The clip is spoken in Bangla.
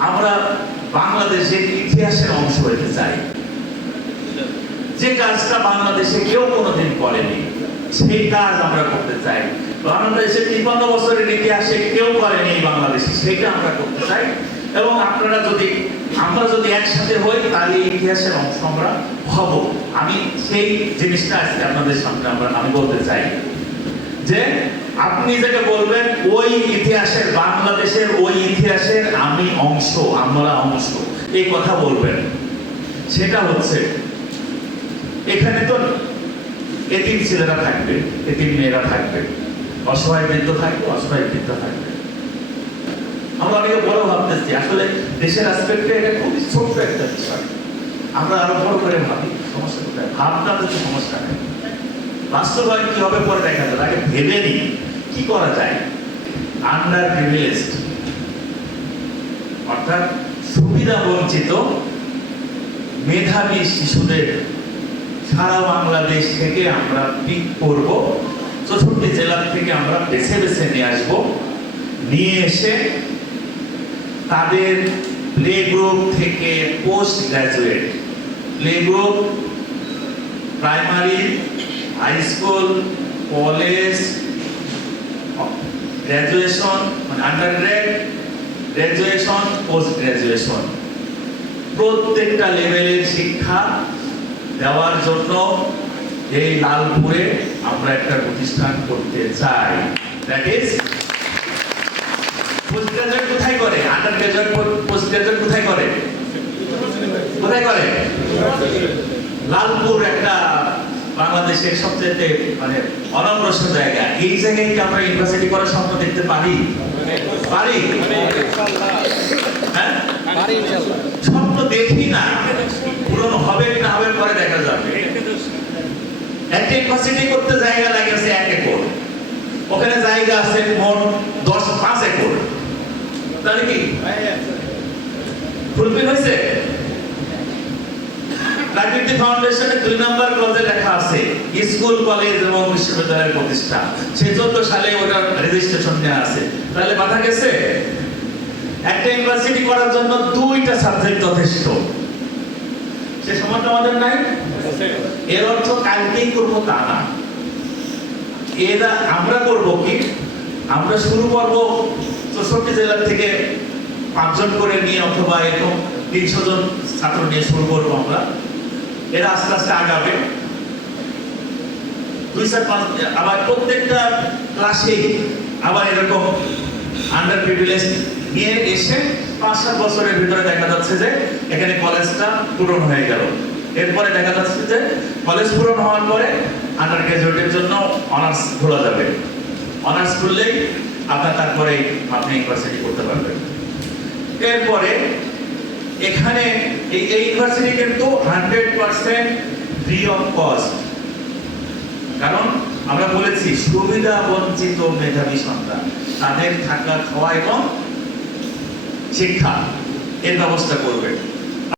আমরা বাংলাদেশের ইতিহাসের অংশ হতে চাই। যে কাজটা বাংলাদেশে কেউ কোনোদিন করেনি, সেই কাজ আমরা করতে চাই। বাংলাদেশের তিপ্পান্ন বছরের ইতিহাসে কেউ করেনি বাংলাদেশে, সেটা আমরা করতে চাই। এবং আপনারা যদি, আমরা যদি একসাথে হই, তাহলে ইতিহাসের অংশ আমরা হব। আমি সেই জিনিসটা আজকে আপনাদের সামনে আমরা, আমি বলতে চাই যে আপনি যেটা বলবেন, ওই ইতিহাসের বাংলাদেশের ওই ইতিহাসের আমি অংশ, আমরা অংশ। এই কথা বলবেন। সেটা হচ্ছে, এখানে তো এতিম ছেলেরা থাকবে, এতিম মেয়েরা থাকবে। অসহায় বৃদ্ধ থাকবে, অসহায় বৃদ্ধ থাকবে। আমরা অনেকে বড় ভাবতেছি, আসলে দেশের অ্যাসপেক্টে এটা খুবই ছোট্ট একটা বিষয়। আমরা আরও বড় করে ভাবি, সমস্যা কোথায়? ভাবনাতে তো সমস্যা নেই। বাস্তবায়ন কি হবে পরে দেখা যাবে, আগে ভেবে নি কি করা যায়? আন্ডার প্রিভিলেজড অর্থাৎ সুবিধা বঞ্চিত মেধাবী শিশুদের সারা বাংলাদেশ থেকে আমরা পিক করব। চৌষট্টি জেলার থেকে আমরা বেছে বেছে নিয়ে আসব। নিয়ে এসে তাদের প্লে গ্রুপ থেকে post graduate play group primary high school college graduation মানে আন্ডার গ্র্যাজুয়েশন পোস্ট গ্র্যাজুয়েশন প্রত্যেকটা লেভেলের শিক্ষা দেওয়ার জন্য এই লালপুরে আমরা একটা প্রতিষ্ঠান করতে চাই। দ্যাট ইজ পোস্ট গ্রাজুয়েট কোথায় করে? আন্ডার গ্রাজুয়েট পোস্ট গ্রাজুয়েট কোথায় করে? কোথায় করে? লালপুর একটা বাংলাদেশের সবচেয়ে মানে অনগ্রসর জায়গা। এই জায়গায় কি আমরা ইউনিভার্সিটি করার স্বপ্ন দেখতে পারি? পারি? হ্যাঁ? স্বপ্ন দেখি না পূরণ হবে কি না হবে পরে দেখা যাবে। একটা ইউনিভার্সিটি করতে জায়গা লাগেছে এক একর। ওখানে জায়গা আছে মোট দশ পাঁচ একর। তাহলে কি? ফুলফিল হয়েছে? প্রাকৃতিক ফাউন্ডেশনে দুই নম্বর ক্লজে লেখা আছে, স্কুল কলেজ এবং বিশ্ববিদ্যালয়ের প্রতিষ্ঠা সে সালে ওটার রেজিস্ট্রেশন নেওয়া আছে। তাহলে বাধা গেছে? একটা ইউনিভার্সিটি করার জন্য দুইটা সাবজেক্ট যথেষ্ট। সে সময়টা আমাদের নাই? এর অর্থ কালকেই করব তা না। এরা আমরা করব কি? আমরা শুরু করব চৌষট্টি জেলার থেকে পাঁচজন করে নিয়ে অথবা এরকম তিনশো জন ছাত্র নিয়ে শুরু করব আমরা। এরা আস্তে আস্তে আগাবে। দুই চার পাঁচ, আবার প্রত্যেকটা ক্লাসেই আবার এরকম আন্ডার প্রিভিলেজ নিয়ে এসে পাঁচ সাত বছরের ভিতরে দেখা যাচ্ছে যে এখানে কলেজটা পূরণ হয়ে গেল। এরপরে দেখা যাচ্ছে যে কলেজ পূরণ হওয়ার পরে আন্ডার গ্রাজুয়েটের জন্য অনার্স খোলা যাবে। অনার্স খুললেই আপনার তারপরে আপনি ইউনিভার্সিটি করতে পারবেন। এরপরে এখানে এই ইউনিভার্সিটি কিন্তু hundred percent free of cost কারণ আমরা বলেছি সুবিধা বঞ্চিত মেধাবী সন্তান তাদের থাকা খাওয়া এবং শিক্ষা, এর ব্যবস্থা করবে।